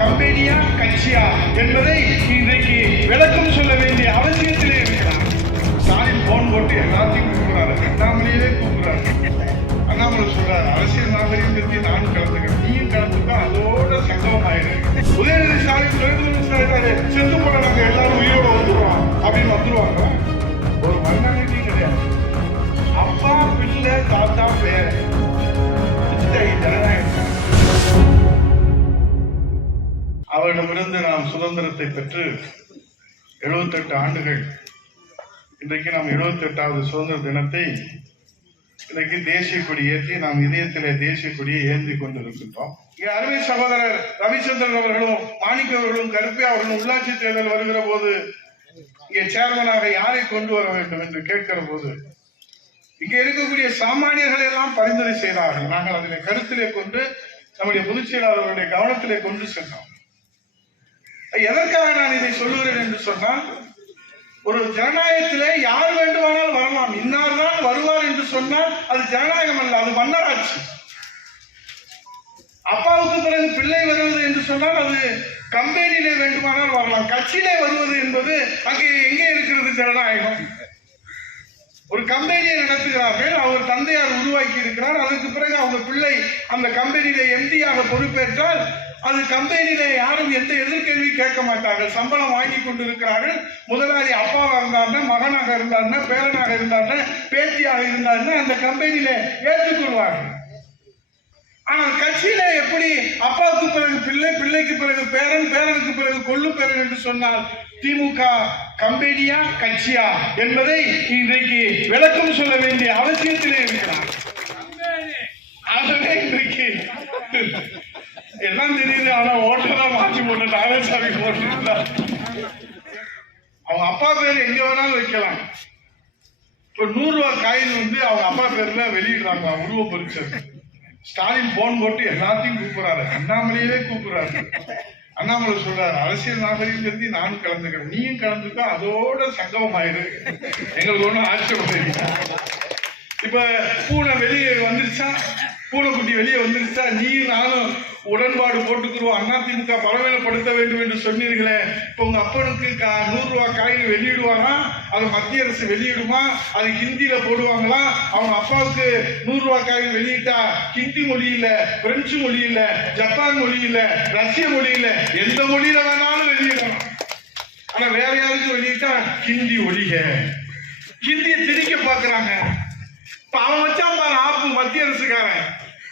கம்பெனியா கட்சியா என்பதை இன்றைக்கு விளக்கம் சொல்ல வேண்டிய அவசியத்திலே இருக்கிறார். ஸ்டாலின் போன் போட்டு எல்லாத்தையும் கூப்பிடுறாரு, அண்ணாமலையிலே கூப்பிடுறாரு. அண்ணாமலை சொல்றாரு, அரசியல் நாகரிகம் பற்றி நானும் கலந்துக்கிறேன், நீயும் கலந்துக்கோ, அதோட சங்கமம் ஆயிடுறேன். உதயநிதி ஸ்டாலின் செத்து போல நாங்க எல்லாரும் உயிரோட வந்துருவோம் அப்படின்னு வந்துருவாங்க. ஒரு மன்னனே கிடையாது. அப்பா பிள்ளை தாத்தா பேர ஜனநாயகம். அவரிடமிருந்து நாம் சுதந்திரத்தை பெற்று 78 ஆண்டுகள். இன்றைக்கு நாம் 78வது சுதந்திர தினத்தை இன்றைக்கு தேசிய கொடி ஏற்றி நாம் இதயத்திலே தேசிய கொடியை ஏந்தி கொண்டிருக்கின்றோம். இங்கே அருமை சகோதரர் ரவிச்சந்திரன் அவர்களும் மாணிக்க அவர்களும் கருப்பே அவர்களும் உள்ளாட்சி தேர்தல் வருகிற போது இங்கே சேர்மனாக யாரை கொண்டு வர வேண்டும் என்று கேட்கிற போது இங்கே இருக்கக்கூடிய சாமானியர்களை எல்லாம் பரிந்துரை செய்தார்கள். நாங்கள் அதனை கருத்திலே கொண்டு நம்முடைய பொதுச் செயலாளர்களுடைய கவனத்திலே கொண்டு சென்றோம். எதற்காக நான் இதை சொல்லுகிறேன் என்று சொன்னால், ஒரு ஜனநாயகத்திலே யார் வேண்டுமானால் வரலாம், இன்னார் தான் வருவார் என்று சொன்னால் அது ஜனநாயகம் அல்ல, அது மன்னராட்சி. அப்பாவுக்கு பிறகு பிள்ளை வருவது என்று சொன்னால் அது கம்பெனியிலே வேண்டுமானால் வரலாம். கட்சியிலே வருவது என்பது அங்கே எங்கே இருக்கிறது ஜனநாயகம்? ஒரு கம்பெனியை நடத்துகிறார்கள், அவர் தந்தையார் உருவாக்கி இருக்கிறார். அதற்கு பிறகு அவங்க பிள்ளை அந்த கம்பெனியில எம்டியாக பொறுப்பேற்றால் அது கம்பெனியில யாரும் எந்த எதிர்கேள்வி கேட்க மாட்டார்கள். சம்பளம் வாங்கி கொண்டு இருக்கிறார்கள். முதலாளி அப்பாவாக இருந்தாருன்னா, மகனாக இருந்தாருன்னா, பேரனாக இருந்தாருன்னா, பேத்தியாக இருந்தாருன்னா அந்த கம்பெனியில ஏற்றுக்கொள்வார்கள். ஆனால் கட்சியில எப்படி அப்பாவுக்கு பிறகு பிள்ளை, பிள்ளைக்கு பிறகு பேரன், பேரனுக்கு பிறகு கொள்ளு பேரன் என்று சொன்னால் திமுக கம்பெனியா கட்சியா என்பதை இன்றைக்கு விளக்கம் சொல்ல வேண்டிய அவசியத்திலே இருக்கிறார். ஆகவே இன்றைக்கு எல்லாம் தெரியுது. ஆனா ஓட்டெல்லாம் மாற்றி போட்டு நாகசாமி போட்டு அவங்க அப்பா பேர் எங்க வேணாலும் வைக்கலாம். இப்ப 100 ரூபாய் காயின் அவங்க அப்பா பேர்ல வெளியிடுறாங்க உருவ பரிசு. ஸ்டாலின் போன் போட்டு எல்லாத்தையும் கூப்பிடுறாரு, அண்ணாமலையிலே கூப்பிடுறாரு. அண்ணாமலை சொல்றாரு, அரசியல் நாகரிகம் பற்றி நானும் கலந்துக்கிறேன், நீயும் கலந்துக்கோ, அதோட சங்கமம் ஆயிரு, எங்களுக்கு ஒன்றும் ஆச்சரியம் இல்லை. இப்ப பூனை வெளியே வந்துருச்சா, பூனைக்குட்டி வெளியே வந்துருச்சா, நீயும் நானும் உடன்பாடு போட்டுக்கிறோம், அதிமுக பலவீனப்படுத்த வேண்டும் என்று சொன்னீர்களே, இப்ப உங்க அப்பனுக்கு 100 ரூபாய் காயின் வெளியிடுவானா, அது மத்திய அரசு வெளியிடுமா, அது ஹிந்தியில போடுவாங்களா? அவங்க அப்பாவுக்கு 100 ரூபாய் காயின் வெளியிட்டா ஹிந்தி மொழி இல்ல, பிரெஞ்சு மொழி இல்ல, ஜப்பான் மொழி இல்ல, ரஷ்ய மொழி இல்ல, எந்த மொழியில வேணாலும் வெளியிடலாம். ஆனா வேற யாருக்கும் வெளியிட்டா ஹிந்தி ஒழிக, ஹிந்தியை திணிக்க பாக்குறாங்க. அவன் வச்சான் பாரு ஆப்பு மத்திய அரசுக்காரன்,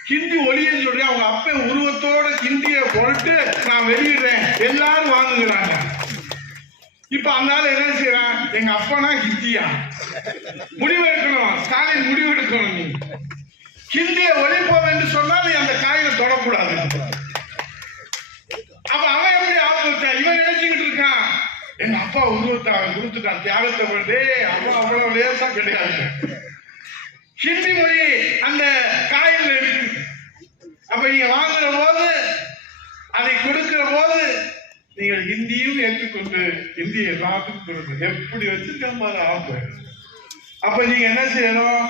ஹிந்தி ஒளியன்னு சொல்லி அவங்க அப்ப உருவத்தோட ஹிந்தியை போட்டு நான் வெளியிடுறேன், எல்லாரும் வாங்குகிறாங்க. இப்ப அதனால என்ன செய்யறான், எங்க அப்பனா ஹிந்தியா? முடிவு எடுக்கணும், ஸ்டாலின் முடிவு எடுக்கணும். நீ ஹிந்தியை ஒழிப்போம் என்று சொன்னால் நீ அந்த காயினை தொடக்கூடாது. அப்ப அவன் எப்படி ஆப்பு வச்சா? இவன் நினைச்சுக்கிட்டு இருக்கான் எங்க அப்பா உருவத்தை அவன் கொடுத்துட்டான், தியாகத்தை பண்ணி. அவன் அவ்வளவு லேசா கிடையாது. ஹிந்தி மொழி அந்த காயில் இருக்கு. அப்ப நீங்க வாங்குற போது, அதை கொடுக்கிற போது நீங்கள் ஹிந்தியும் ஏற்றுக்கொண்டு ஹிந்தி எல்லாத்துக்கும் கொடுங்க. எப்படி வச்சிருக்க மாதிரி ஆப்பு. அப்ப நீங்க என்ன செய்யணும்,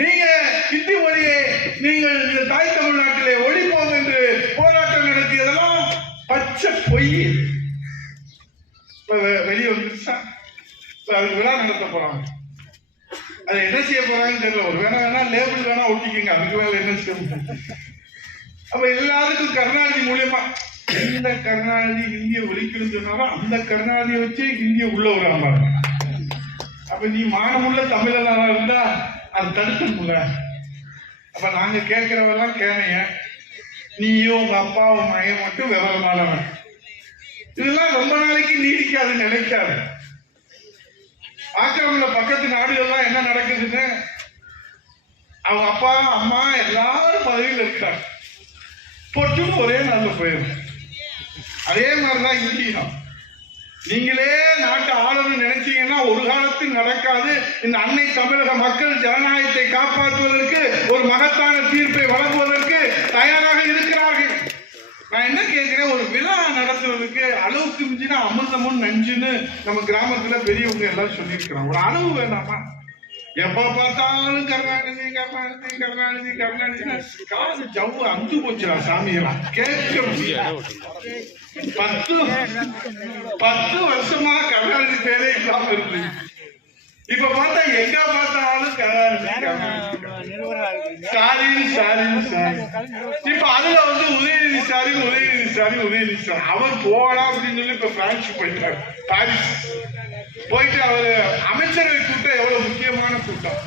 நீங்க ஹிந்தி மொழியை நீங்கள் இந்த தாய் தமிழ்நாட்டிலே ஒழிப்போம் என்று போராட்டம் நடத்தியதெல்லாம் பச்சை பொய். வெளியே வந்துருச்சா? அதுக்கு விழா நடத்த போறாங்க. அது என்ன செய்ய போறாங்கன்னு தெரியல. ஒரு வேணா லேபிள் வேணா ஒட்டிக்கங்க, அதுக்கு மேல என்ன செய்ய. அப்ப எல்லாருக்கும் கருணாநிதி மூலியமா, எந்த கருணாநிதி ஹிந்தியை ஒழிக்கணும்னு சொன்னாலும் அந்த கருணாநிதியை வச்சு ஹிந்தியை உள்ள விடாம. அப்ப நீ மானமுள்ள தமிழனா இருந்தா அது தடுத்துக்குள்ள. அப்ப நாங்க கேட்கிறவெல்லாம் கேனைய, நீயும் உங்க அப்பா உங்க மையம் மட்டும் விவரமானவன். இதெல்லாம் ரொம்ப நாளைக்கு நீடிக்காது, நினைக்காது. ஆக்கிரமில பக்கத்து நாடுகள்லாம் என்ன நடக்குதுன்னு, அவங்க அப்பா அம்மா எல்லாரும் பதவியில் இருக்காங்க, பொட்டுன்னு ஒரே நாள்ல போயிடும். அதே மாதிரிதான் இந்தியா. நீங்களே நாட்டை ஆளணும்னு நினைச்சீங்கன்னா ஒரு காலத்தில் நடக்காது. இந்த அன்னை தமிழக மக்கள் ஜனநாயகத்தை காப்பாற்றுவதற்கு, ஒரு மகத்தான தீர்ப்பை வழங்குவதற்கு தயாராக இருக்கிறார்கள். நான் என்ன கேட்கிறேன், ஒரு விழா நடத்துவதற்கு அளவுக்கு மிஞ்சினா அமிர்தமும் நஞ்சுன்னு நம்ம கிராமத்துல பெரியவங்க எல்லாம் சொல்லியிருக்கிறாங்க. ஒரு அளவு வேண்டாமா? எப்ப பார்த்தாலும் கருணாநிதி கருணாநிதி கருணாநிதி கருணாநிதி. காது ஜவ்வு அந்து போச்சுடா சாமியெல்லாம் கேட்க முடியாது. 10 வருஷமா கருணாநிதி பேரே இல்லாம இருக்கு. இப்ப பார்த்தா எங்க பார்த்தாலும் ஸ்டாலின் ஸ்டாலின் ஸ்டாலின். இப்ப அதுல வந்து உதயநிதி ஸ்டாலின் உதயநிதி ஸ்டாலின் உதயநிதி ஸ்டாலின். அவர் போகலாம் அப்படின்னு சொல்லி இப்ப பிரான்ஸ் போயிட்டார். பாரிஸ் போயிட்டு அவரு அமைச்சரவை கூட்டம் எவ்வளவு முக்கியமான கூட்டம்.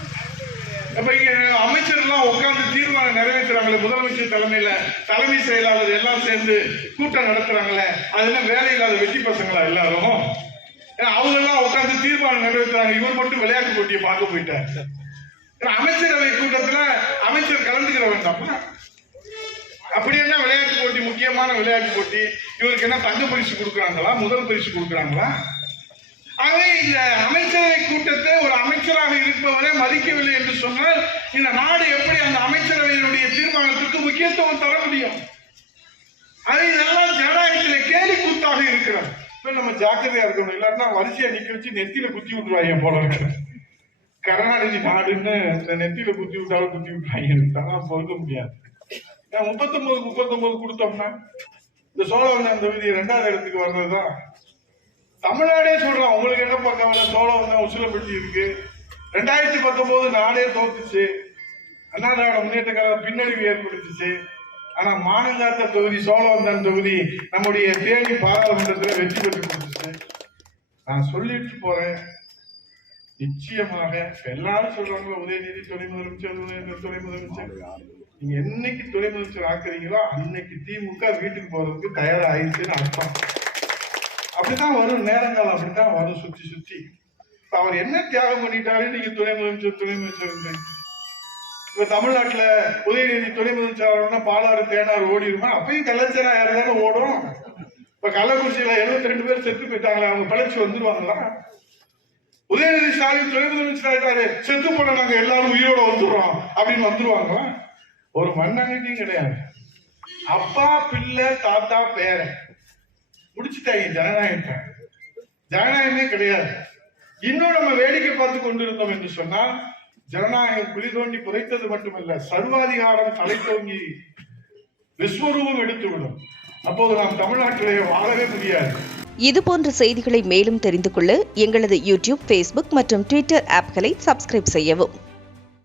இப்ப இங்க அமைச்சர் எல்லாம் உட்கார்ந்து தீர்மானம் நிறைவேற்றுறாங்களே, முதலமைச்சர் தலைமையில தலைமை செயலாளர் எல்லாம் சேர்ந்து கூட்டம் நடத்துறாங்களே, அதெல்லாம் வேலை இல்லாத வெட்டி பசங்களா எல்லாரும்? அவங்க எல்லாம் உட்கார்ந்து தீர்மானம் நிறைவேற்றுறாங்க. இவர் மட்டும் விளையாட்டு போட்டியை பார்க்க போயிட்டார். அமைச்சரவை கூட்டத்துல அமைச்சர் கலந்துக்கிற வேண்டாமா? அப்படி என்ன விளையாட்டு போட்டி, முக்கியமான விளையாட்டு போட்டி? இவருக்கு என்ன தங்க பரிசு கொடுக்குறாங்களா, முதல் பரிசு கொடுக்குறாங்களா? ஆகவே இந்த அமைச்சரவை கூட்டத்தை ஒரு அமைச்சராக இருப்பவரை மதிக்கவில்லை என்று சொன்னால் இந்த நாடு எப்படி அந்த அமைச்சரவையினுடைய தீர்மானத்துக்கு முக்கியத்துவம் தர முடியும்? அது இதெல்லாம் ஜனநாயகத்திலே கேலி கூத்தாக இருக்கிறது. இப்ப நம்ம ஜாக்கிரதையா இருக்கணும், இல்லாட்டா வரிசையா நிக்க வச்சு நெத்தியில குத்தி விட்டுருவாங்க போல இருக்கு. கருணாநிதி நாடுன்னு நெத்தியில குத்தி விட்டாலும் குத்தி விட்டுருவாங்க, பொறுக்க முடியாது. 39 கொடுத்தோம்னா இந்த சோழவந்தான் தொகுதி 2வது இடத்துக்கு வர்றதுதான். தமிழ்நாடே சொல்றான், உங்களுக்கு என்ன பக்கம் சோழவந்தான் உசிலப்பட்டி இருக்கு. 2019 நாடே தோத்துச்சு, அண்ணா திராவிட முன்னேற்ற கழகம் பின்னடைவு ஏற்படுத்துச்சு. ஆனா மானங்காத்த தொகுதி சோழவந்தான் தொகுதி நம்முடைய தேனி பாராளுமன்றத்தில் வெற்றி பெற்று கொடுத்துச்சு. நான் சொல்லிட்டு போறேன், நிச்சயமாக எல்லாரும் சொல்றாங்க உதயநிதி துணை முதலமைச்சர் துணை முதலமைச்சர். நீங்க என்னைக்கு துணை முதலமைச்சர் ஆக்குறீங்களோ அன்னைக்கு திமுக வீட்டுக்கு போறதுக்கு தயாராகிடுச்சுன்னு அர்த்தம். அப்படித்தான் வரும் நேரங்கள், அப்படித்தான் வரும் சுத்தி சுத்தி. அவர் என்ன தியாகம் பண்ணிட்டாரு? நீங்க துணை முதலமைச்சர். இப்ப தமிழ்நாட்டுல உதயநிதி துணை முதலமைச்சர் பாலாறு தேனாறு ஓடிடுமா? அப்பயும் கள்ளச்சரா யாருதானே ஓடும். இப்ப கள்ளக்குறிச்சியில 72 பேர் செத்து போயிட்டாங்களே, அவங்க பழச்சு வந்துருவாங்களா? உதயநிதி ஸ்டாலின் துணை முதலமைச்சர் ஆயிட்டாரு, செத்து போன நாங்க எல்லாரும் உயிரோட வந்துடுறோம் அப்படின்னு வந்துருவாங்களா? ஒரு மண்ணாங்கட்டியும் கிடையாது. அப்பா பிள்ளை தாத்தா பேர முடிச்சுட்டாங்க ஜனநாயகத்தை. ஜனநாயகமே கிடையாது. இன்னும் நம்ம வேடிக்கை பார்த்து கொண்டிருந்தோம் என்று சொன்னால் ஜனநாயகம் குழி தோண்டி புதைத்தது மட்டுமல்ல, சர்வாதிகாரம் தலை தோங்கி விஸ்வரூபம் எடுத்துவிடும். அப்போது நாம் தமிழ்நாட்டிலே வாழவே முடியாது. இதுபோன்ற செய்திகளை மேலும் தெரிந்து கொள்ள எங்களது யூடியூப், ஃபேஸ்புக் மற்றும் ட்விட்டர் ஆப்களை சப்ஸ்கிரைப் செய்யவும்.